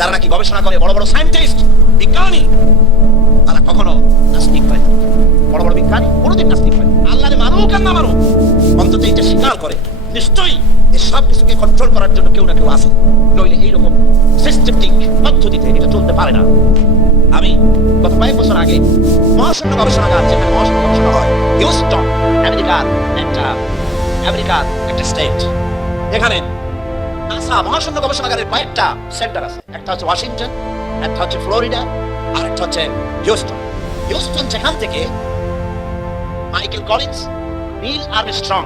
যারা নাকি গবেষণা করে, বড় বড় সায়েন্টিস্ট, বিজ্ঞানী, তারা কখনো নাস্তিক হয় না। বড় বড় বিজ্ঞানী কোনোদিন নাস্তিক হয় না। আল্লাহরে মানুক আর না মানুক, অন্তত এইটা স্বীকার করে নিশ্চয়ই এই সব কিছুকে কন্ট্রোল করার জন্য কেউ না কেউ আছে, নইলে এইরকম সিস্টেমেটিক পদ্ধতিতে এটা চলতে পারে না। আমি গত কয়েক বছর আগে মহাশূন্য গবেষণাগার, যেখানে মহাশূন্য গবেষণা হয়, হিউস্টন, আমেরিকার একটা স্টেট, এখানে নাসা মহাশূন্য গবেষণাগারের কয়েকটা সেন্টার আছে। একটা হচ্ছে ওয়াশিংটন, একটা হচ্ছে ফ্লোরিডা, আর একটা হচ্ছে হিউস্টন। হিউস্টন যেখান থেকে মাইকেল কলিন্স, নীল আর্মস্ট্রং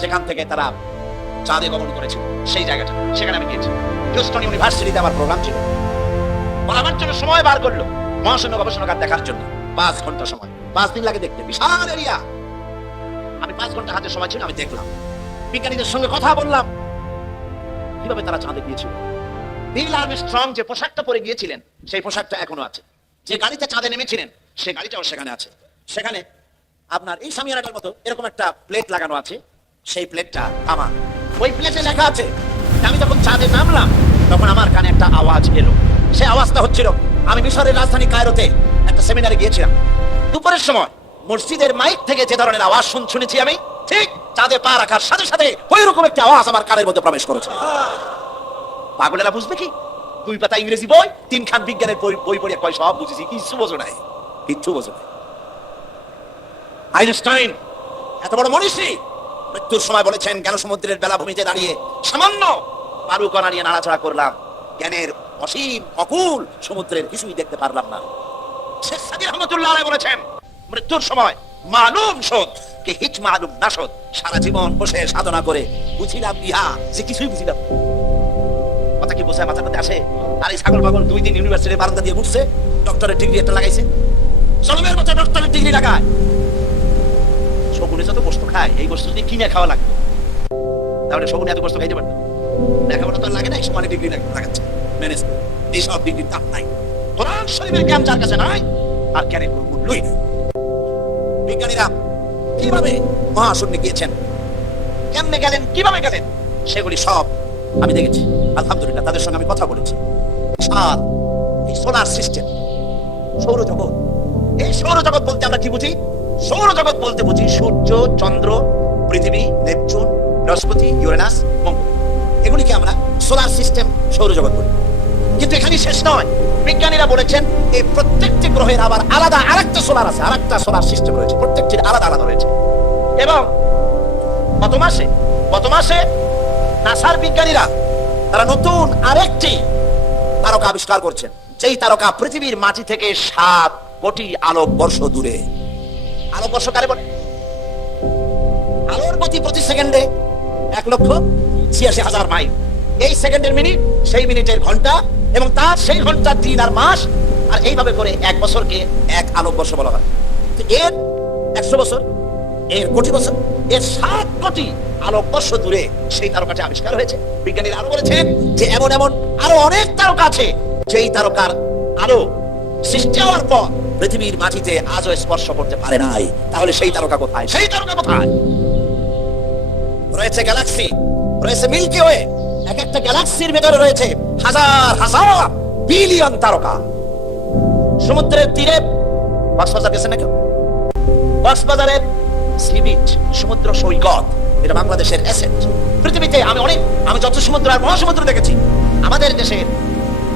যেখান থেকে তারা চাঁদে গমন করেছিল, সেই জায়গাটা, সেখানে আমি গিয়েছি। হিউস্টন ইউনিভার্সিটিতে আমার প্রোগ্রাম ছিল। ওরা আমার জন্য সময় বার করলো মহাশূন্য গবেষণাগার দেখার জন্য। 5 ঘন্টা সময়, 5 দিন লাগে দেখতে, বিশাল এরিয়া। আমি 5 ঘন্টা হাতে সময় ছিল, আমি দেখলাম, বিজ্ঞানীদের সঙ্গে কথা বললাম কিভাবে তারা চাঁদে গিয়েছিল। নীল আর্মস্ট্রং যে পোশাকটা পরে গিয়েছিলেন, সেই পোশাকটা এখনো আছে। যে গাড়িতে চাঁদে নেমেছিলেন, সেই গাড়িটাও সেখানে আছে। সেখানে আপনার এই সামিয়ানাটার মতো এরকম একটা প্লেট লাগানো আছে, সেই প্লেটটা আমার, ওই প্লেটে লেখা আছে। আমি যখন চাঁদে নামলাম তখন আমার কানে একটা আওয়াজ এলো। সেই আওয়াজটা হচ্ছিল, আমি মিশরের রাজধানী কায়রোতে একটা সেমিনারে গিয়েছিলাম, দুপুরের সময় মসজিদের মাইক থেকে যে ধরনের আওয়াজ শুনেছি আমি, ঠিক চাঁদে পা রাখার সাথে সাথে ওই রকম একটা আওয়াজ আমার কানের মধ্যে প্রবেশ করেছে। পাগলেরা বুঝবে কি? 2 পাতা ইংরেজি বই, 3 খান বিজ্ঞানের বই পড়ে কয় সব বুঝেছি, কিছু বোঝো নাই, কিচ্ছু বোঝো নাই। আইনস্টাইন এত বড় মনীষী মৃত্যুর সময় বলেছেন, জ্ঞান সমুদ্রের বেলাভূমিতে দাঁড়িয়ে সামান্য বালু কণা নিয়ে নাড়াচাড়া করলাম, জ্ঞানের অসীম অকুল সমুদ্রের কিছুই দেখতে পারলাম না। শেখ সাদী রহমাতুল্লাহ আলাইহি বলেছেন, মৃত্যুর সময় মালুম শোধ কে হিচ মালুম না শোধ, সারা জীবন বসে সাধনা করে বুঝিলাম ইহা যে কিছুই বুঝিলাম। কথা কি বোঝায় মাথার মধ্যে আসে? আর এই ছাগল পাগল 2 দিন ইউনিভার্সিটির বারান্দা দিয়ে ঘুরছে, ডক্টরের ডিগ্রি একটা লাগাইছে, জন্মের মতো ডক্টরের ডিগ্রি লাগায়। শকুনে যত গোস্ত খায়, এই গোস্ত যদি কিনে খাওয়া লাগতো তাহলে শকুনে এত গোস্ত খাইতে পারতো? লেখাপড়া তো লাগে না, সমানে ডিগ্রি লাগাচ্ছে, ম্যানেজ। এইসব ডিগ্রির দাম নাই। কোরআন শরীফের জ্ঞান যার কাছে নাই, আর জ্ঞানের কোনো মূল্যই নেই। বিজ্ঞানীরা কিভাবে মহাশূন্যে গিয়েছেন, কেমনে গেলেন, কিভাবে গেলেন, সেগুলি সব আমি দেখেছি। আলহামদুলিল্লাহ, তাদের সঙ্গে আমি কথা বলেছি। আর এই সোলার সিস্টেম, সৌরজগৎ, এই সৌরজগৎ বলতে আমরা কি বুঝি? সৌরজগৎ বলতে বুঝি সূর্য, চন্দ্র, পৃথিবী, নেপচুন, বৃহস্পতি, ইউরেনাস, মঙ্গল, এগুলিকে আমরা সোলার সিস্টেম, সৌরজগৎ বলি। কিন্তু এখানে শেষ নয়। বিজ্ঞানীরা বলেছেন এই প্রত্যেকটি গ্রহের আবার আলাদা আরেকটা সোলার আছে, আরেকটা সোলার সিস্টেম রয়েছে, প্রত্যেকটির আলাদা আলাদা রয়েছে। এবং গত মাসে নাসার বিজ্ঞানীরা তারা নতুন আরেকটি তারকা আবিষ্কার করছেন, যেই তারকা পৃথিবীর মাটি থেকে 7 কোটি আলোকবর্ষ দূরে। আলোকবর্ষ কারে বলে? আলোর গতি প্রতি সেকেন্ডে 1,86,000 মাইল। এই সেকেন্ডের মিনিট, সেই মিনিটের ঘন্টা, এবং তার সেই ঘন্টার দিন আর মাস, আর এইভাবে করে 1 বছরকে 1 আলোকবর্ষ বলা হয়। এর 100 বছর, এর কোটি বছর, এর 7 কোটি আলোকবর্ষ দূরে সেই তারকাটি আবিষ্কার হয়েছে। বিজ্ঞানীরা আরো বলেছেন যে এমন এমন আরো অনেক তারকা আছে, যেই তারকার আলো সৃষ্টি হওয়ার পর পৃথিবীর মাটিতে আজও স্পর্শ করতে পারে নাই। তাহলে সেই তারকা কোথায়? সেই তারকা কোথায়? রয়েছে গ্যালাক্সি, রয়েছে মিল্কি ওয়ে। এক একটা গ্যালাক্সির ভেতরে রয়েছে হাজার হাজার বিলিয়ন তারকা। সমুদ্রের তীরে কক্সবাজার গেছেন না কেউ? কক্সবাজারের সি বিচ, সমুদ্র সৈকত, এটা বাংলাদেশের অ্যাসেট। পৃথিবীতে আমি যত সমুদ্র আর মহাসমুদ্র দেখেছি, আমাদের দেশের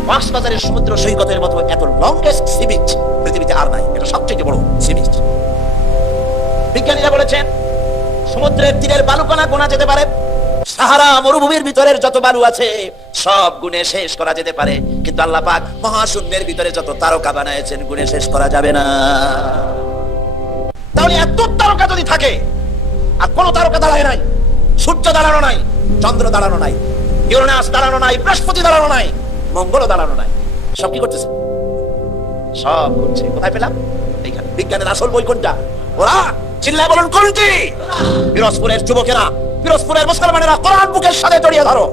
কক্সবাজারের সমুদ্র সৈকতের মতো এত লংগেস্ট সি বিচ পৃথিবীতে আর নাই। এটা সবচেয়ে বড় সি বিচ। বিজ্ঞানীরা বলেছেন সমুদ্রের তীরের বালুকণা গোনা যেতে পারে, সাহারা মরুভূমির ভিতরের যত বালু আছে সব গুণে শেষ করা যেতে পারে, কিন্তু আল্লাহ পাক মহাশূন্যের ভিতরে যত তারকা বানাইছেন গুণে শেষ করা যাবে না। তাহলে এত তারকা যদি থাকে, আর কোন তারকা দাঁড়ায় নাই, সূর্য দাঁড়ানো নাই, চন্দ্র দাঁড়ানো নাই, ইউরেনাস দাঁড়ানো নাই, বৃহস্পতি দাঁড়ানো নাই, মঙ্গলও দাঁড়ানো নাই, সব কি করতেছে? সব করছে। কোথায় পেলাম? এইখানে। বিজ্ঞানের আসল বই কোনটা? ওরা চিল্লায় বলুন কোনটি? পিরোজপুরের যুবকেরা, পিরোজপুরের মুসলমানেরা কোরআন বুকের সাথে জড়িয়ে ধরো।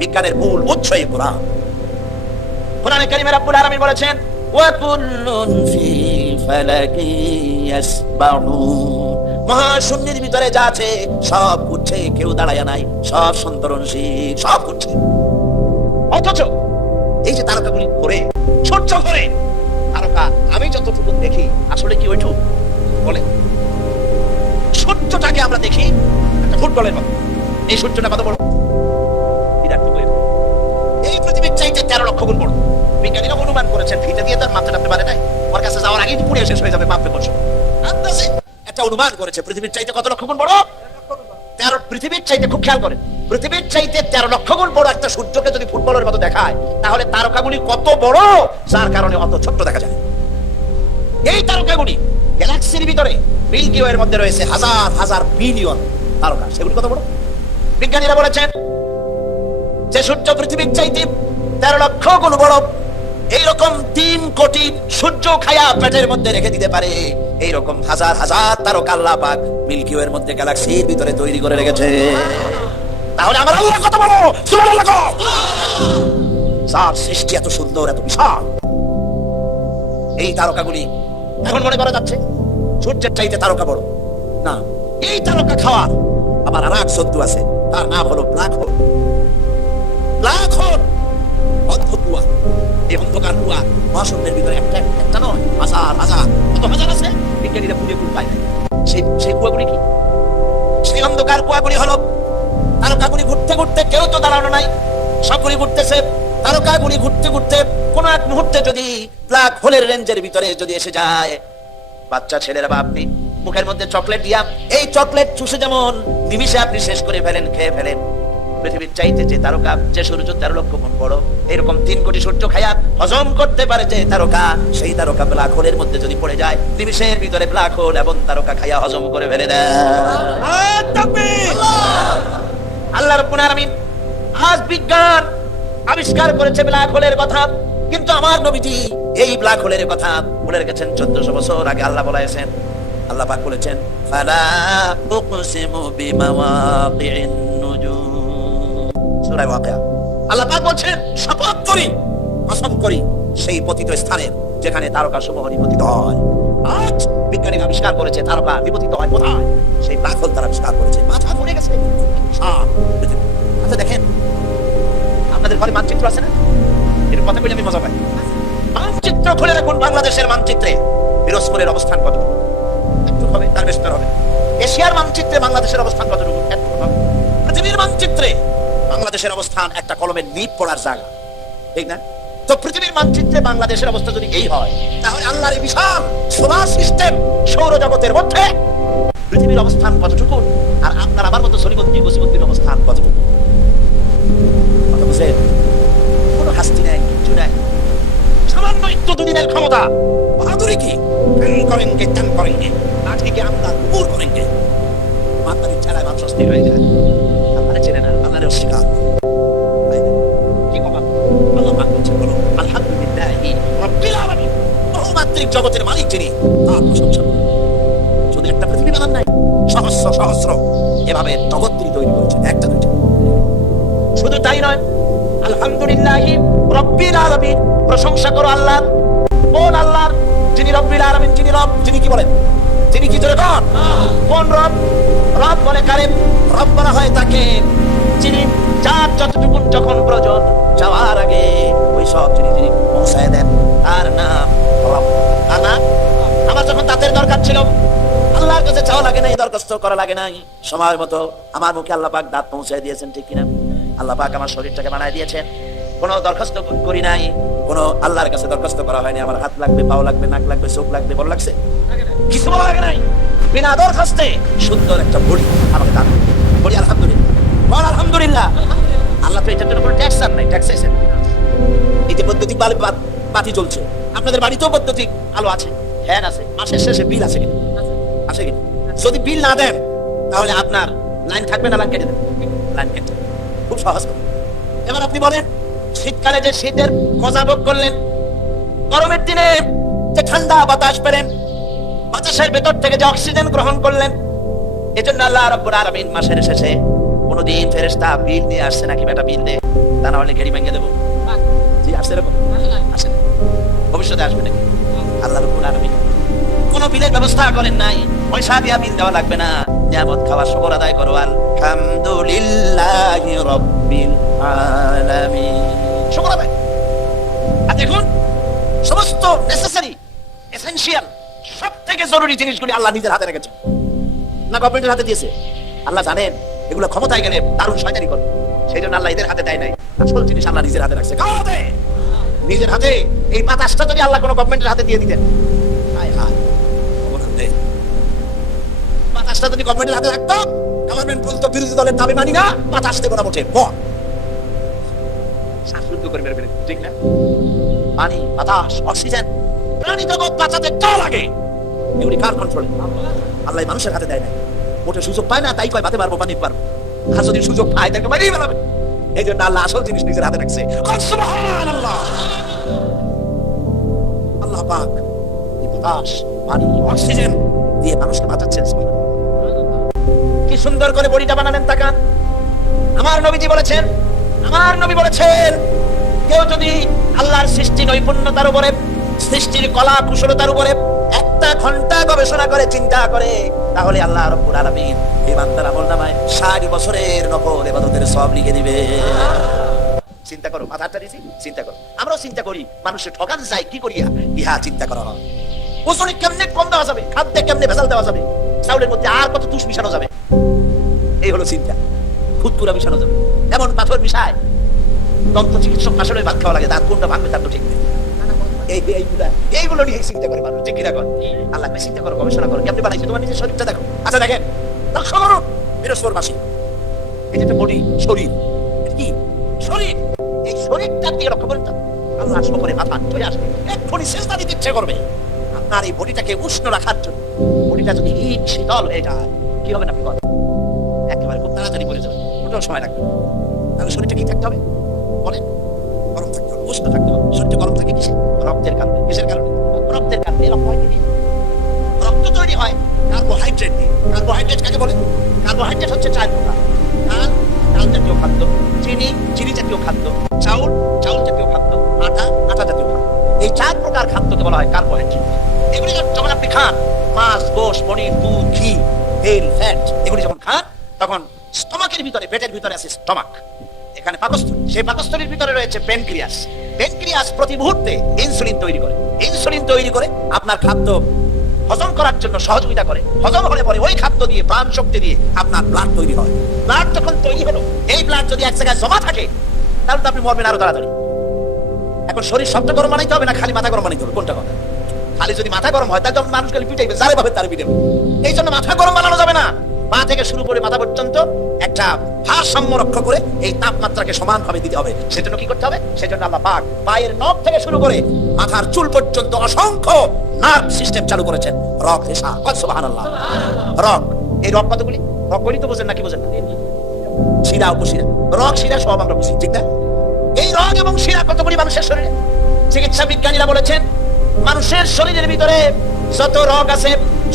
বিজ্ঞানের মূল উৎসই কোরআন। কোরআনে কারীমে রব্বুল আলামিন বলেছেন, ওয়া কুল্লুন ফি ফালাকি ইয়াসবাহুন। মহাশূন্যের ভিতরে যা আছে সব ঘুরছে, কেউ দাঁড়ায় নাই, সব সন্তরণশীল, সব ঘুরছে। অথচ এই যে তারকা তারকাগুলি ঘোরে, সূর্য ঘোরে, তারকা আমি যতটুকু দেখি আসলে কি ওইটুকু বলে? সূর্যটাকে আমরা দেখি একটা ফুটবলের মতো। এই সূর্যটা কত বড়? বিরাট বড়। এই পৃথিবীর চাইতে 13 লক্ষ গুণ বড়। বিজ্ঞানীরা অনুমান করেছেন, ফিতে দিয়ে তার মাপতে টাপতে পারে নাই, ওর কাছে যাওয়ার আগেই পুড়ে শেষ হয়ে যাবে, মাপতে করছে। আন্দাজে একটা অনুমান করেছে পৃথিবীর চাইতে কত লক্ষ গুণ বড়? 13। পৃথিবীর চাইতে, খুব খেয়াল করেন, পৃথিবীর চাইতে 13 লক্ষ গুণ বড় একটা সূর্যকে যদি ফুটবলের মতো দেখায়, তাহলে তারকাগুলি কত বড়, যার কারণে অত ছোট্ট দেখা যায়। এই তারকাগুলি গ্যালাক্সির ভিতরে মিল্কি ওয়ের মধ্যে রয়েছে হাজার হাজার বিলিয়ন তারকা, সেগুলি কত বড়? বিজ্ঞানীরা বলেছেন যে সূর্য পৃথিবীর চাইতে 13 লক্ষ গুণ বড়। এইরকম 3 কোটি সূর্য খায়া পেটের মধ্যে রেখে দিতে পারে, এইরকম হাজার হাজার তারকা আল্লাহ পাক মিল্কি ওয়ের মধ্যে গ্যালাক্সির ভিতরে তৈরি করে রেখেছে। তাহলে আমার আল্লাহ কত বড়? সুবহানাল্লাহ। যার সৃষ্টি এত সুন্দর, এত বিশাল, এই তারকাগুলি এখন মনে করা যাচ্ছে সূর্যের চাইতে তারকা বড় না। এই তারকা খাওয়ার আবার আর এক জন্তু আছে, তার নাম হলো ব্ল্যাক হোল। ব্ল্যাক হোল অন্ধ কুয়া। এই অন্ধকার কুয়া মহাশূন্যের ভিতরে একটা নয়, হাজার হাজার, কত হাজার আছে, বিজ্ঞানীরা খুঁজে পায় না। সেই কুয়াগুলি কি? সেই অন্ধকার কুয়াগুলি হলো তারকাগুলি ঘুরতে ঘুরতে, কেউ তো দাঁড়ানো নাই, সবগুলি ঘুরতেছে। তারকাগুলি ঘুরতে ঘুরতে কোন এক মুহূর্তে যদি ব্ল্যাক হোলের রেঞ্জের ভিতরে যদি এসে যায়, বাচ্চা ছেলেরা বা আপনি মুখের মধ্যে চকলেট দিয়া এই চকলেট চুষে যেমন নিমিষে আপনি শেষ করে ফেলেন, খেয়ে ফেলেন, পৃথিবীর চাইতে যে তারকা, যে সূর্য 13 লক্ষ গুণ বড়, এরকম 3 কোটি সূর্য খায়া হজম করতে পারে যে তারকা, সেই তারকা ব্ল্যাক হোলের মধ্যে যদি পড়ে যায়, নিমিষের ভিতরে ব্ল্যাক হোল এবং তারকা খায়া হজম করে ফেলে দেয়। আল্লাহ রাব্বুল আলামিন আজ বিজ্ঞান আবিষ্কার করেছে ব্ল্যাক হোলের কথা, কিন্তু আমার নবীজি এই ব্ল্যাক হোলের কথা বলে রেখেছেন 1400 বছর আগে। আল্লাহ বলেছেন, আল্লাহ পাক বলেছেন, ফালা উকসিমু বিমাওয়াকিন নুজুম, সূরা ওয়াকিয়া। আল্লাহ পাক বলেন, শপথ করি, কসম করি সেই পতিত স্থানের যেখানে তারকা সমূহ নিপতিত হয়। আজ বিজ্ঞানী আবিষ্কার করেছে তারকা নিপতিত হয় কোথায়? সেই ব্ল্যাক হোল তারা আবিষ্কার করেছে। মাথা ঘুরে গেছে। আচ্ছা দেখেন, আপনাদের ঘরে মানচিত্র আছে না? এর কথা বলে আমি মজা পাই। মানচিত্র খুলে রাখুন, বাংলাদেশের মানচিত্রে পিরোজপুরের অবস্থান কতটুকু? একটু হবে, তার বেশি হবে। এশিয়ার মানচিত্রে বাংলাদেশের অবস্থান কতটুকু? একটু হবে। পৃথিবীর মানচিত্রে বাংলাদেশের অবস্থান একটা কলমের নিপ পড়ার জায়গা, ঠিক না? তো পৃথিবীর মানচিত্রে বাংলাদেশের অবস্থা যদি এই হয়, তাহলে আল্লাহর বিশাল সোলার সিস্টেম, সৌরজগতের মধ্যে পৃথিবীর অবস্থান কতটুকু, আর আপনার আমার মতো সলিমদ্দি বসিমদ্দির অবস্থান কতটুকু? কোনো হাস্তি নাই, কিছু নাই, সামান্য একটু দুদিনের ক্ষমতা, বাহাদুরি কি করেনগে, টান করেনগে, লাঠিকে আমরা দূর করেনগে। মাতারি ছেড়ায় মানুষ অস্থির হয়ে যায়, আপনারা চেনে না, আপনারা অস্বীকার। কি কবা? আল্লাহ পাক বলছেন, বলো আলহামদুলিল্লাহি রাব্বিল আলামিন, বহুমাত্রিক জগতের মালিক যিনি, তার প্রশংসা করুন। শুধু একটা পৃথিবী বানান নাই, সহস্র সহস্র এভাবে জগৎ তিনি তৈরি করেছেন, একটা দুইটা। শুধু তাই নয়, আলহামদুলিল্লাহি রাব্বিল আলামিন, প্রশংসা করো আল্লাহ। কোন আল্লাহ? যিনি রব্বিল আলামিন, যিনি রব, যিনি কি বলেন? তিনি কি জোরে কোন? কোন রব? রব বলে কারে রব বলা হয় তাকে যিনি যার যতটুকু যখন প্রয়োজন যাওয়ার আগে ওই সব যিনি পৌঁছায় দেন, তার নাম রব। তার নাম। আমার যখন দাঁতের দরকার ছিল, আল্লাহর কাছে চাওয়া লাগে নাই, দরখাস্ত করা লাগে নাই, সময় মতো আমার মুখে আল্লাহ পাক দাঁত পৌঁছায় দিয়েছেন, ঠিক কিনা? আল্লাহ পাক আমার শরীরটাকে বানায় দিয়েছেন, কোনো দরখাস্ত করি নাই, কোনো আল্লাহর কাছে দরখাস্ত করা হয়নি। আমার হাত লাগবে, পাও লাগবে, নাক লাগবে, চোখ লাগবে, বড় লাগছে, কিছু বলা লাগে নাই। বিনা দরখাস্তে সুন্দর একটা বডি আমাকে দান বডি। আলহামদুলিল্লাহ, বল আলহামদুলিল্লাহ। আল্লাহ তো এটার জন্য কোনো ট্যাক্স আর নাই, ট্যাক্স এসে এই যে বৈদ্যুতিক বাতি চলছে, আপনাদের বাড়িতেও বৈদ্যুতিক আলো আছে, ফ্যান আছে, মাসের শেষে বিল আছে কিনা? আছে কিনা? যদি বিল না দেন তাহলে আপনার লাইন থাকবে না, লাইন কেটে দেন, লাইন কেটে। খুব সহজ। এবার আপনি বলেন, শীতকালে যে শীতের মজা ভোগ করলেন, গরমের দিনে যে ঠান্ডা বাতাস পেলেন, বাতাসের ভেতর থেকে যে অক্সিজেন গ্রহণ করলেন, এজন্য আল্লাহ রাব্বুল আলামিন মাসের শেষে কোনদিন ফেরেশতা বিল নিয়ে আসছে নাকি? বেটা বিল দে, তা না হলে গেড়ি ভেঙে দেবো। জি আসছে, এরকম আসে না, ভবিষ্যতে আসবে নাকি? আল্লাহ রাব্বুল আলামিন কোন বিলের ব্যবস্থা করেন নাই, পয়সা দিয়া বিল দেওয়া লাগবে না, নিয়ামত খাওয়ার শুকর আদায় করো। আলহামদুলিল্লাহি রাব্বিল আলামিন, শুকর আদায়। নেসেসারি, এসেনশিয়াল, সব থেকে জরুরি জিনিসগুলি আল্লাহ নিজের হাতে রেখেছেন, না গভর্নমেন্টের হাতে দিয়েছে? আল্লাহ জানেন এগুলো ক্ষমতায় গেলে দারুণ শয়তানি করবে, সেই জন্য আল্লাহ এদের হাতে দেয় নাই। আসল জিনিস আল্লাহ নিজের হাতে রাখছে। নিজের হাতে। এই বাতাসটা যদি আল্লাহ কোনো গভর্নমেন্টের হাতে দিয়ে দিতেন, হায় হায়, বাতাসটা যদি গভর্নমেন্টের হাতে রাখতো, গভর্নমেন্ট বলতো বিরোধী দলের দাবি মানি না, বাতাস দেবো না, মোটে শ্বাসরুদ্ধ করে মেরে ফেলে, ঠিক না? পানি, বাতাস, অক্সিজেন, প্রাণী জগৎ বাঁচাতে যা লাগে এগুলি কার কন্ট্রোলে? আল্লাহ মানুষের হাতে দেয় না। মোটে সুযোগ পায় না, তাই কয় বাতে পারবো, পানি পারবো। আর যদি সুযোগ পায় তাকে মারিয়ে ফেলাবে। এই জন্য আল্লাহ আসল জিনিস নিজের হাতে রাখছে। সুবহানাল্লাহ। আল্লাহ পাক এই বাতাস, পানি, অক্সিজেন দিয়ে মানুষকে বাঁচাচ্ছেন। কি সুন্দর করে বডিটা বানালেন, তাকান। আমার নবীজি বলেছেন, আমার নবী বলেছেন, কেউ যদি আল্লাহর সৃষ্টি নৈপুণ্যতার উপরে, সৃষ্টির কলা কুশলতার উপরে একটা ঘন্টা গবেষণা করে চিন্তা করে, তাহলে আল্লাহ রাব্বুল আলামিন এই বান্দার আমলনামায় 60 বছরের নফল ইবাদতের সওয়াব লিখে দিবে। চিন্তা করো, মাথাটা দিছি, চিন্তা করো। আমরাও চিন্তা করি, মানুষে ঠকান যায় কি করিয়া, ইহা চিন্তা করা হয়। ওজনে কেমনে কম দেওয়া যাবে, খাদ্যে কেমনে ভেজাল দেওয়া যাবে, চাউলের মধ্যে আর কত তুষ মিশানো যাবে, এই হলো চিন্তা। খুদকুরা মিশানো যাবে, এমন পাথর মিশায় দন্ত চিকিৎসক আসলে ভাত খাওয়া লাগে, তার কোনটা ভাঙবে তার তো ঠিক নেই। এইগুলো নিয়ে চিন্তা করে মানুষ, ঠিক কিনা? আল্লাহ চিন্তা করো, গবেষণা করো, কেমনি বানাইছে, তোমার নিজের শরীরটা দেখো। আচ্ছা দেখেন, লক্ষ্য করুন, বৃহস্পতি মাসে এই যে বডি, শরীর, কি শরীর, এই শরীরটা দিয়ে লক্ষ্য করেন তো, আল্লাহ আসবো করে মাথা চলে আসবে, এক্ষুনি সিজদা দিতে ইচ্ছে করবে আপনার এই বডিটাকে উষ্ণ রাখার জন্য। বডিটা যদি হিট শীতল হয়ে যায়, কি হবে না? একেবারে খুব তাড়াতাড়ি পড়ে যাবে, ওটাও সময় লাগবে। তাহলে শরীরটা কি থাকতে হবে বলেন? গরম থাকতে হবে, উষ্ণ থাকতে হবে। শরীরটা গরম থাকে কিসে? রক্তের কারণে। কিসের কারণে? রক্তের কারণে। রক্ত তৈরি হয় কার্বোহাইড্রেট দিয়ে। কার্বোহাইড্রেট কাকে বলে? কার্বোহাইড্রেট হচ্ছে 4 প্রকার। ডাল, ডাল জাতীয় খাদ্য, চিনি, চিনি জাতীয় খাদ্য, চাউল, চাউল জাতীয় খাদ্য, আটা, আটা জাতীয় খাদ্য। এই 4 প্রকার খাদ্যকে বলা হয় কার্বোহাইড্রেট। এগুলি যখন আপনি খান, মাছ, গোশ, পনির, দুধ, ঘি, তেল, ফ্যাট, এগুলি যখন খান, তখন স্টমাকের ভিতরে, পেটের ভিতরে আছে স্টমাক, এখানে পাকস্থলী। সেই পাকস্থলীর ভিতরে রয়েছে প্যানক্রিয়াস। প্যানক্রিয়াস প্রতি মুহূর্তে ইনসুলিন তৈরি করে। ইনসুলিন তৈরি করে আপনার খাদ্য হজম করার জন্য সহযোগিতা করে। হজম হলে পরে ওই খাদ্য দিয়ে, প্রাণ শক্তি দিয়ে আপনার ব্লাড তৈরি হয়। ব্লাড যখন তৈরি হলো, এই ব্লাড যদি এক জায়গায় জমা থাকে, তাহলে তো আপনি মরবেন আরো তাড়াতাড়ি। এখন শরীর সবটা গরম বানাইতে হবে না খালি মাথা গরম বানাইতে হবে? কোনটা কথা? খালি যদি মাথা গরম হয় তাহলে মানুষ খালি পিটাইবে, যারে ভাবে তার পিটাইবে। এই জন্য মাথা গরম বানানো যাবে না। পা থেকে শুরু করে মাথা পর্যন্ত একটা ভারসাম্য রক্ষা করে এই তাপমাত্রাকে সমানভাবে দিতে হবে। সেজন্য কি করতে হবে? সেজন্য আল্লাহ পাক পায়ের নখ থেকে শুরু করে মাথার চুল পর্যন্ত অসংখ্য নার্ভ সিস্টেম চালু করেছেন। রগ রেশা, সুবহানাল্লাহ। রগ, এই রগ কতগুলি? রগগুলি তো বোঝেন না, কি বোঝেন না? শিরা, উপশিরা, রগ, শিরা সব আমরা বুঝি, ঠিক না? এই রগ এবং শিরা কতগুলি মানুষের শরীরে? চিকিৎসা বিজ্ঞানীরা বলেছেন, মানুষের শরীরের ভিতরে যত রগ আছে,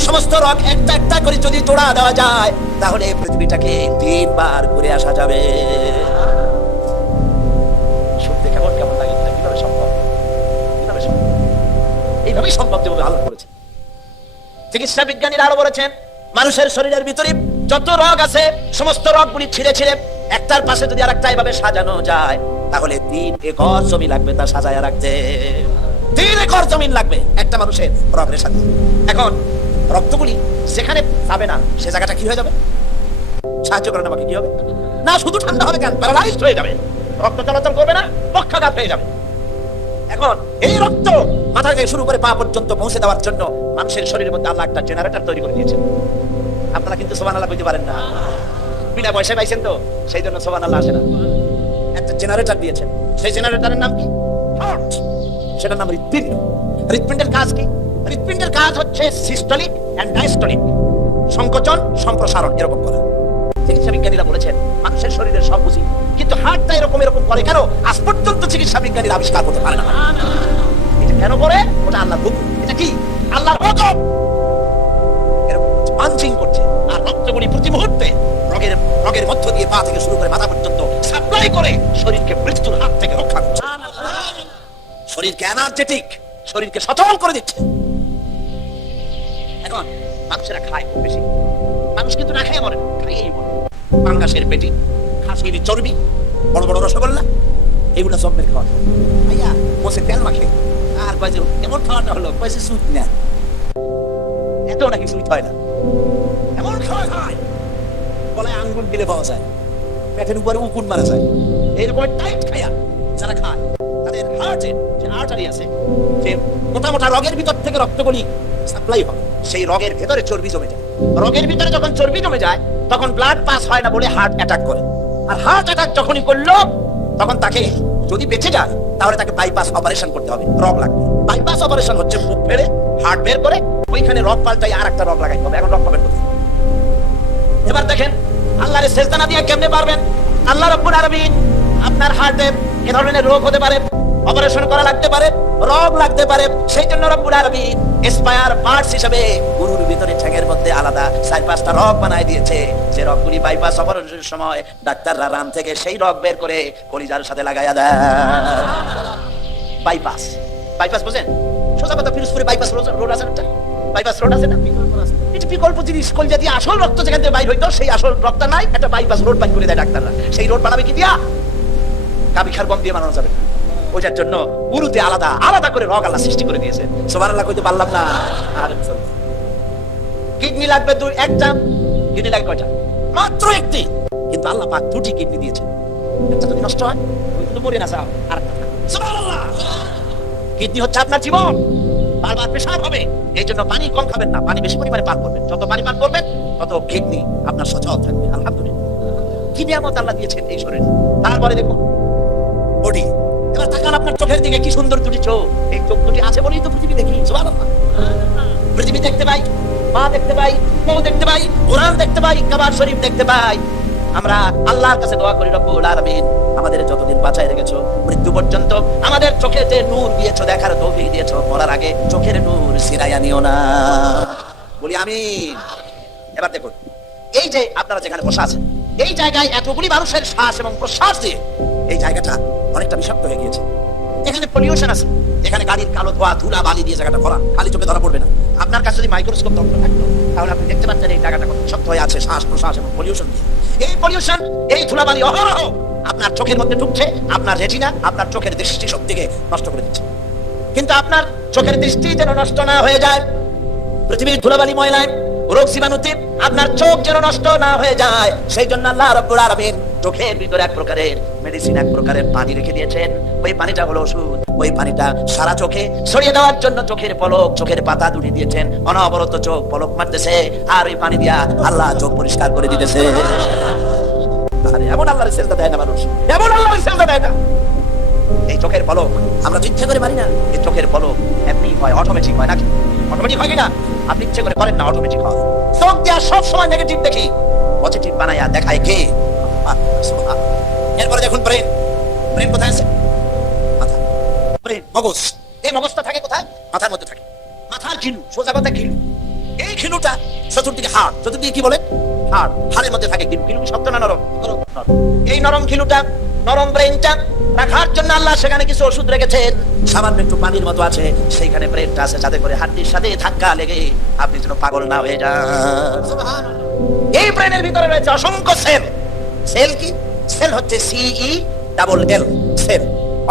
সমস্ত রগ একটা একটা করে যদি জোড়া দেওয়া যায়, তাহলে পৃথিবীটাকে 3 বার ঘুরে আসা যাবে। শুনতে কেমন কেমন লাগে? কিভাবে সম্ভব? কিভাবে সম্ভব? এইভাবেই সম্ভব যেভাবে আল্লাহ করেছেন। চিকিৎসা বিজ্ঞানীরা আরো বলেছেন, মানুষের শরীরের ভিতরে যত রগ আছে, সমস্ত রগগুলি ছিঁড়ে ছিঁড়ে একটার পাশে যদি আরেকটা এভাবে সাজানো যায়, তাহলে 3 একর জমি লাগবে তা সাজায় রাখতে। 3 একর জমিন লাগবে একটা মানুষের রগের সাথে। এখন রক্তগুলি যেখানে যাবে না, সে জায়গাটা কি হয়ে যাবে? সাহায্য করেন আমাকে, কি হবে? না শুধু ঠান্ডা হবে, কেন? প্যারালাইজড হয়ে যাবে, রক্ত চলাচল করবে না, পক্ষাঘাত হয়ে যাবে। এখন এই রক্ত মাথা থেকে শুরু করে পা পর্যন্ত পৌঁছে দেওয়ার জন্য মানুষের শরীরের মধ্যে আল্লাহ একটা জেনারেটর তৈরি করে দিয়েছেন। আপনারা কিন্তু সুবহানাল্লাহ কইতে পারেন না, বিনা পয়সায় পাইছেন তো, সেই জন্য সুবহানাল্লাহ আসে না। একটা জেনারেটর দিয়েছেন, সেই জেনারেটরের নাম কি? হার্ট। সেটার নাম হৃৎপিণ্ড। হৃৎপিণ্ডের কাজ কি? হৃৎপিণ্ডের কাজ হচ্ছে সিস্টোলিক এন্ড ডায়াস্টোলিক, সংকোচন সম্প্রসারণ এরকম করা। চিকিৎসা বিজ্ঞানীরা বলেছেন মানুষের শরীরের সব বুঝি, কিন্তু হার্টটা এরকম এরকম করে কেন? আজ পর্যন্ত চিকিৎসা বিজ্ঞানীরা আবিষ্কার করতে পারে না। এটা কেন করে? ওটা আল্লাহর হুকুম। এটা কি? আল্লাহর হুকুম। এরকম পাঞ্চিং করছে, আর রক্তগুলি প্রতি মুহূর্তে রগের মধ্য দিয়ে পা থেকে শুরু করে মাথা পর্যন্ত সাপ্লাই করে শরীরকে মৃত্যুর হাত থেকে রক্ষা করছে। শরীরকে এনার্জেটিক, শরীরকে সচল করে দিচ্ছে। এখন মানুষেরা খায় খুব বেশি, মানুষ কিন্তু না খেয়ে মরে না, খাইয়েই মরে। পাঙ্গাসের পেটি, খাসির চর্বি, বড় বড় রসগোল্লা, এগুলো জন্মের খাওয়া। ভাইয়া বসে তেল মাখে আর কয় যে এমন খাওয়াটা হলো, কয় যে সুইট না, এত নাকি সুইট হয় না, এমন খাওয়া খায় বলে আঙ্গুল দিলে পাওয়া যায়, পেটের উপরে উকুন মারা যায়। এরকম টাইট খায়া যারা খায় তাদের হার্টের যে আর্টারি আছে, যে মোটা মোটা রগের ভিতর থেকে রক্তগুলি সাপ্লাই হয়, সেই রগের ভেতরে চর্বি জমে যায়। রগের ভিতরে যখন চর্বি জমে যায় তখন ব্লাড পাস হয় না বলে হার্ট অ্যাটাক করে। আর হার্ট অ্যাটাক যখনই করলো তখন তাকে যদি বেঁচে যায় তাহলে তাকে বাইপাস অপারেশন করতে হবে, রগ লাগবে। বাইপাস অপারেশন হচ্ছে মুখ ফেড়ে হার্ট বের করে ওইখানে রগ পাল্টাই আর একটা রগ লাগাইতে হবে। এখন রগ পাবেন কোথায়? এবার দেখেন আল্লাহর সেজদা না দিয়ে কেমনে পারবেন? আল্লাহ রাব্বুল আলামিন আপনার হার্টে এ ধরনের রোগ হতে পারে, অপারেশন করা লাগতে পারে, রোগ লাগতে পারে, সেই জন্য রব্বুল আলামিন স্পায়ার পার্টস হিসেবে গরুর ভিতরে ঠ্যাঙের মধ্যে আলাদা 4-5টা রগ বানায় দিয়েছে, যে রগগুলি বাইপাস অপারেশনের সময় ডাক্তাররা রান থেকে সেই রগ বের করে কলিজার সাথে লাগাইয়া দেয়। বাইপাস, বাইপাস বুঝেন? সোজা কথা, ফিরোজপুরে বাইপাস রোড আছে না, বাইপাস রোড আছে না, এটা বিকল্প জিনিস। কলিজা দিয়ে আসল রক্ত যেখান থেকে বাইর হইতো সেই আসল রক্ত নাই, একটা বাইপাস রোড বাইর করে দেয় ডাক্তাররা। সেই রোড বানাবে কি দিয়া? কাবিখার বম দিয়ে বানানো যাবে না। ওইটার জন্য গুরুতে আলাদা আলাদা করে রগ আল্লাহ সৃষ্টি করে দিয়েছে। সুবহানাল্লাহ কইতে পারলাম না। আর কিডনি লাগবে একটা, কিডনি লাগবে কয়টা? মাত্র একটি, কিন্তু আল্লাহ পাক 2টি কিডনি দিয়েছে। একটা যদি নষ্ট হয় ওই কিন্তু মরে না যাও, আরেকটা। সুবহানাল্লাহ। কিডনি হচ্ছে আপনার জীবন, বারবার পেশাব হবে, এই জন্য পানি কম খাবেন না, পানি বেশি পরিমাণে পান করবেন। যত পানি পান করবেন তত কিডনি আপনার সচল থাকবে। আলহামদুলিল্লাহ, কি নিয়ামত আল্লাহ দিয়েছেন এই শরীরে। তারপরে দেখুন বডি। এবার তাকান আপনার চোখের দিকে, কি সুন্দর দুটি চোখ। এই চোখ দুটি আছে বলেই তো পৃথিবী দেখি। সুবহানাল্লাহ। পৃথিবী দেখতে পাই, মা দেখতে পাই, মৌ দেখতে পাই, কোরআন দেখতে পাই, কাবার শরীফ দেখতে পাই। আমরা আল্লাহর কাছে দোয়া করি, রব্বুল আলামিন আমাদের যতদিন বাঁচায় রেখেছো মৃত্যু পর্যন্ত আমাদের চোখে যে নূর দিয়েছো, দেখার তৌফিক দিয়েছো, মরার আগে চোখের নূর সিরাইয়া নিও না। বলি আমিন। এবার দেখুন, এই যে আপনারা যেখানে বসে আছেন, এই জায়গায় এতগুলি মানুষের শ্বাস এবং প্রশ্বাস দিয়ে এই জায়গাটা অনেকটা বিষাক্ত হয়ে গিয়েছে। এখানে পলিউশন আছে, এখানে গাড়ির কালো ধোয়া, ধুলা, বালি দিয়ে জায়গাটা ভরা, খালি চোখে ধরা পড়বে না। আপনার কাছে যদি মাইক্রোস্কোপ থাকতো তাহলে আপনি দেখতে পাচ্ছেন এই জায়গাটা কত শক্ত হয়ে আছে শ্বাস প্রশ্বাস এবং পলিউশন দিয়ে। এই পলিউশন, এই ধুলা বালি অহরহ আপনার চোখের মধ্যে ঢুকছে, আপনার রেটিনা, আপনার চোখের দৃষ্টি শক্তিকে নষ্ট করে দিচ্ছে। কিন্তু আপনার চোখের দৃষ্টি যেন নষ্ট না হয়ে যায় পৃথিবীর ধুলাবালি ময়লায়, রোগ জীবাণুতে আপনার চোখ যেন নষ্ট না হয়ে যায়, সেই জন্য আল্লাহ রাব্বুল আলামিন চোখের ভিতরে এক প্রকারের মেডিসিন, এক প্রকারের পানি রেখে দিয়েছেন। ওই পানিটা হলো ওষুধ। ওই পানিটা সারা চোখে ছড়িয়ে দেওয়ার জন্য চোখের পলক, চোখের পাতা দুটি দিয়েছেন। অনবরত চোখ পলক মারতেছে, আর ওই পানি দিয়া আল্লাহ চোখ পরিষ্কার করে দিতেছে। আরে এমন আল্লাহর সেজদা দেয় না মানুষ, এমন আল্লাহর সেজদা দেয় না। এই চোখের পলক আমরা ইচ্ছে করে মারি না, এই চোখের পলক এমনি হয়, অটোমেটিক হয় নাকি? অটোমেটিক হয় কিনা? আপনি ইচ্ছে করে করেন না, অটোমেটিক হয়। চোখ দিয়া সব সময় নেগেটিভ দেখি, পজিটিভ বানায়া দেখায় কে? এরপরে দেখুন ব্রেন। ব্রেন কোথায় আছে? মাথা। ব্রেন, মগজ। এই মগজটা থাকে কোথায়? মাথার মধ্যে থাকে। মাথার ঘিলু, সোজা কথা ঘিলু। এই ঘিলুটা চতুর্দিকে হাড়, চতুর্দিকে কি বলে? হাড়। হাড়ের মধ্যে থাকে ঘিলু। ঘিলু কি শক্ত না নরম? এই নরম ঘিলুটা, নরম ব্রেনটা রাখার জন্য আল্লাহ সেখানে কিছু ওষুধ রেখেছেন। সামান্য একটু পানির মতো আছে, সেইখানে ব্রেনটা আছে, যাতে করে হাড্ডির সাথে ধাক্কা লেগে আপনি যেন পাগল না হয়ে যান। এই ব্রেনের ভিতরে রয়েছে অসংখ্য সেল। সেল কি? সেল হচ্ছে CELL, সেল।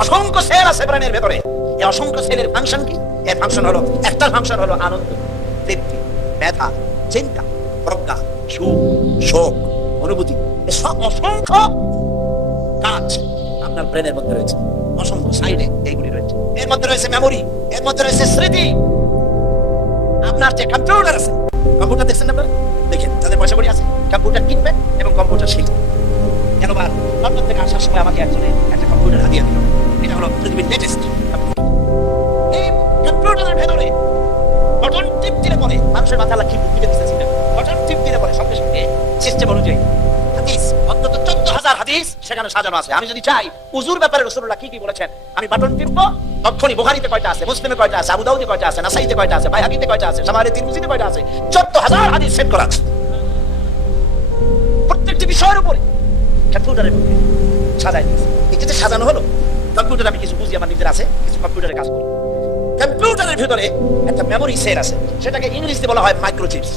অসংখ্য সেল আছে ব্রেনের ভেতরে। এই অসংখ্য সেলের ফাংশন কি? এর ফাংশন হলো, একটা ফাংশন হলো আনন্দ, তৃপ্তি, মেধা, চিন্তা, প্রজ্ঞা, সুখ, শোক, অনুভূতি। এসব অসংখ্য কাজ আপনার ব্রেনের মধ্যে রয়েছে। অসংখ্য সাইডে এইগুলি রয়েছে। এর মধ্যে রয়েছে মেমোরি, এর মধ্যে রয়েছে স্মৃতি। আপনার যে কম্পিউটার আছে, কম্পিউটার দেখছেন না আপনারা? দেখেন, যাদের পয়সা করি আছে কম্পিউটার কিনবেন এবং কম্পিউটার শিখবেন। কেনবার লন্ডন থেকে আসার সময় আমাকে একজনে একটা কম্পিউটার হাতিয়ে দিল। এটা হলো পৃথিবীর লেটেস্ট কম্পিউটার। এই কম্পিউটারের ভেতরে বটন টিপ দিলে পরে মানুষের মাথা লাগি বুদ্ধি দিতেছে না। বটন টিপ দিলে পরে সঙ্গে সঙ্গে সিস্টেম অনুযায়ী হাদিস, অন্তত 14,000 হাদিস সেখানে সাজানো আছে। আমি যদি চাই উজুর ব্যাপারে রাসূলুল্লাহ কি কি বলেছেন, আমি বাটন টিপবো, তখনই বুখারীতে কয়টা আছে, মুসলিমে কয়টা আছে, আবু দাউদে কয়টা আছে, নাসাইতে কয়টা আছে, বাইহাকিতে কয়টা আছে, শামাইলে তিরমিজিতে কয়টা আছে, 14,000 হাদিস সেট করা আছে প্রত্যেকটি বিষয়ের উপরে। কম্পিউটারের মধ্যে সাজাই দিয়েছে। এই যে সাজানো হলো, কম্পিউটার আমি কিছু বুঝি, আমার নিজের আছে, কিছু কম্পিউটারে কাজ করি। কম্পিউটারের ভিতরে একটা মেমোরি সেল আছে, সেটাকে ইংরেজিতে বলা হয় মাইক্রোচিপস।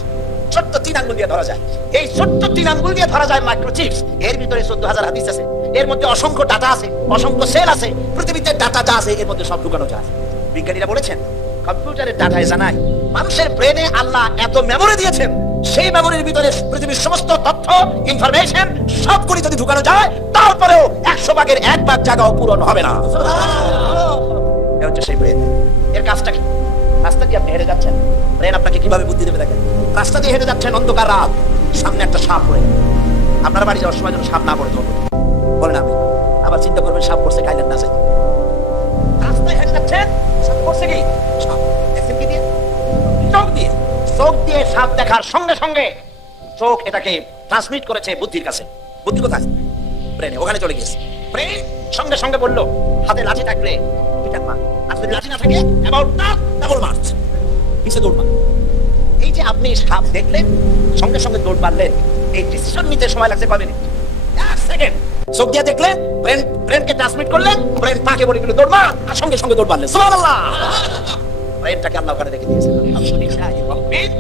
ছোট্ট 3 আঙ্গুল দিয়ে ধরা যায়। এই ছোট্ট 3 আঙ্গুল দিয়ে ধরা যায় মাইক্রোচিপস। এর ভিতরে 14,000 হাদিস আছে। এর মধ্যে অসংখ্য ডাটা আছে, অসংখ্য সেল আছে। পৃথিবীতে ডাটা যা আছে এর মধ্যে সব ঢুকানো যায়। বিজ্ঞানীরা বলেছেন কম্পিউটারের ডাটায় জানায় মানুষের ব্রেনে আল্লাহ এত মেমোরি দিয়েছেন, সেই মেমোরির ভিতরে পৃথিবীর সমস্ত তথ্য ইনফরমেশন সবগুলি যদি ঢুকানো যায়, তারপরেও 100 ভাগের 1 ভাগ জায়গাও পূরণ হবে না। এটা হচ্ছে সেই ব্রেন। এর কাজটা কি? রাস্তা দিয়ে আপনি হেঁটে যাচ্ছেন, ব্রেন আপনাকে কিভাবে বুদ্ধি দেবে দেখেন। রাস্তা দিয়ে হেঁটে যাচ্ছেন, অন্ধকার রাত, সামনে একটা সাপ পড়ে, আপনার বাড়ি যাওয়ার সময় যেন সাপ না পড়ে তখন বলেন আপনি আবার চিন্তা করবেন সাপ পড়ছে, খাইলেন না। রাস্তায় হেঁটে যাচ্ছেন, সাপ পড়ছে কি? সাপ দেখছেন কি দিয়ে? চোখ দিয়ে। চোখ দিয়ে সাপ দেখার সঙ্গে সঙ্গে চোখ এটাকে ট্রান্সমিট করেছে বুদ্ধির কাছে। বুদ্ধি কোথায়? ব্রেনে, ওখানে চলে গেছে। ব্রেন সঙ্গে সঙ্গে বললো হাতে লাঠি থাকলে পিটাক মার, আর যদি লাঠি না থাকে অ্যাবাউট নাট ডাবল মার্চ, পিছে দৌড় মার। এই যে আপনি সাপ দেখলেন, সঙ্গে সঙ্গে দৌড় মারলেন, এই ডিসিশন নিতে সময় লাগছে কয় মিনিট? 1 সেকেন্ড। চোখ দিয়ে দেখলেন, ব্রেনকে ট্রান্সমিট করলেন, ব্রেন তাকে বলে দিল দৌড় মার, আর সঙ্গে সঙ্গে দৌড় মারলেন। সুবহানাল্লাহ। ব্রেনটাকে আল্লাহ ওখানে রেখে দিয়েছেন। আলহামদুলিল্লাহি রাব্বিল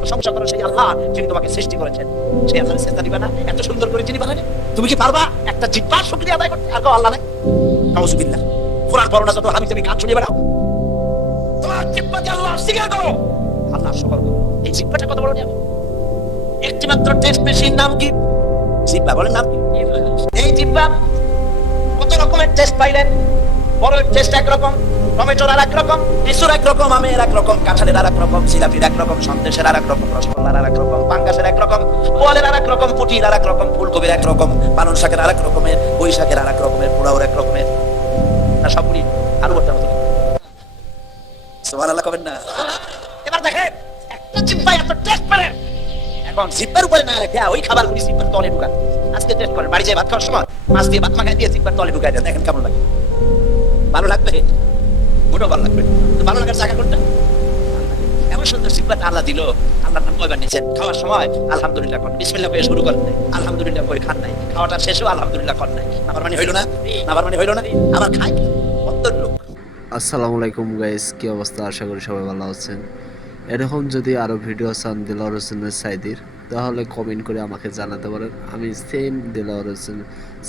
প্রশংসা করো সেই আল্লাহ যিনি তোমাকে সৃষ্টি করেছেন। সেই আল্লাহর চেষ্টা দিবা না? এত সুন্দর করে যিনি বানালেন, তুমি কি পারবা একটা জিহ্বার শুকরিয়া আদায় করতে? আর কেউ আল্লাহ নাই? নাউযুবিল্লাহ। কোরআন পড়ো না, যত হামি তুমি গান শুনিয়ে বেড়াও। তোমার জিহ্বাকে আল্লাহ স্বীকার করো, আল্লাহ সকল করো। এই জিহ্বাটা কত বড় নিয়ামত। একটি মাত্র টেস্ট মেশিন, নাম কি? জিহ্বা। বলেন নাম কি? এই জিহ্বা কত রকমের টেস্ট পাইলেন। বড় টেস্ট একরকম, টমেটোর আর একরকম, লিচুর একরকম, আমের একরকম, কাঁঠালের আর একরকম, জিলাপির একরকম, সন্দেশের আর একরকম, রসগোল্লার আর একরকম, পাঙ্গাসের একরকম, পোয়ালের আর একরকম, পুটির আর একরকম, ফুলকপির একরকম, পালং শাকের আর এক রকমের, পুঁই শাকের আর এক রকমের, পোলাওর এক রকমের। না সবগুলি আলু ভর্তার মতো। সুবহানাল্লাহ কবেন না? এবার দেখেন একটা জিহ্বায় এত টেস্ট পেলেন, এখন জিহ্বার উপরে না রেখে ওই খাবারগুলি জিহ্বার তলে ঢুকান। আজকে টেস্ট করেন, বাড়ি যেয়ে ভাত খাওয়ার সময় মাছ দিয়ে ভাত মাখায় দিয়ে জিহ্বার তলে ঢুকায় দেন, দেখেন কেমন লাগে। ভালো লাগবে? মোটেও ভালো লাগবে। তো ভালো লাগার জায়গা কোনটা? এমন সুন্দর জিহ্বাটা আল্লাহ দিল। আল্লাহর নাম কয়বার নিয়েছেন? খাওয়ার সময় আলহামদুলিল্লাহ করেন, বিসমিল্লাহ করে শুরু করেন নাই, আলহামদুলিল্লাহ করে খান নাই, খাওয়াটা শেষও আলহামদুলিল্লাহ করেন নাই। নাফরমানি হইল না? নাফরমানি হইল না? আবার খায় কত লোক। আসসালামু আলাইকুম গাইস, কি অবস্থা? আশা করি সবাই ভালো আছেন। এরকম যদি আরও ভিডিও চান দিলওয়ার হোসেনের সাইদির, তাহলে কমেন্ট করে আমাকে জানাতে পারেন। আমি সেম দিলওয়ার হোসেন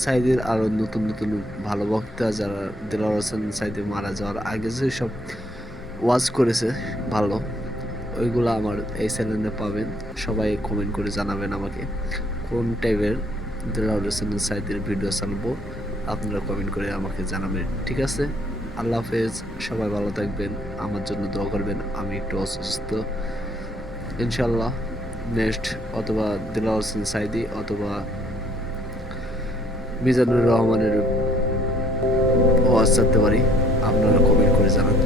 সাইদির আরও নতুন নতুন ভালো বক্তা, যারা দিলওয়ার হোসেন সাইদি মারা যাওয়ার আগে যে সব ওয়াজ করেছে ভালো, ওইগুলো আমার এই চ্যানেলে পাবেন। সবাই কমেন্ট করে জানাবেন আমাকে কোন টাইপের দিলওয়ার হোসেন সাইদির ভিডিও চালবো, আপনারা কমেন্ট করে আমাকে জানাবেন। ঠিক আছে, আল্লাহ হাফেজ, সবাই ভালো থাকবেন, আমার জন্য দোয়া করবেন। আমি একটু অসুস্থ, ইনশাল্লাহ নেক্সট অথবা দিলওয়ার হোসেন সাইদি অথবা মিজানুর রহমানের ওয়াজ চাইতে পারি, আপনারা কমেন্ট করে জানান।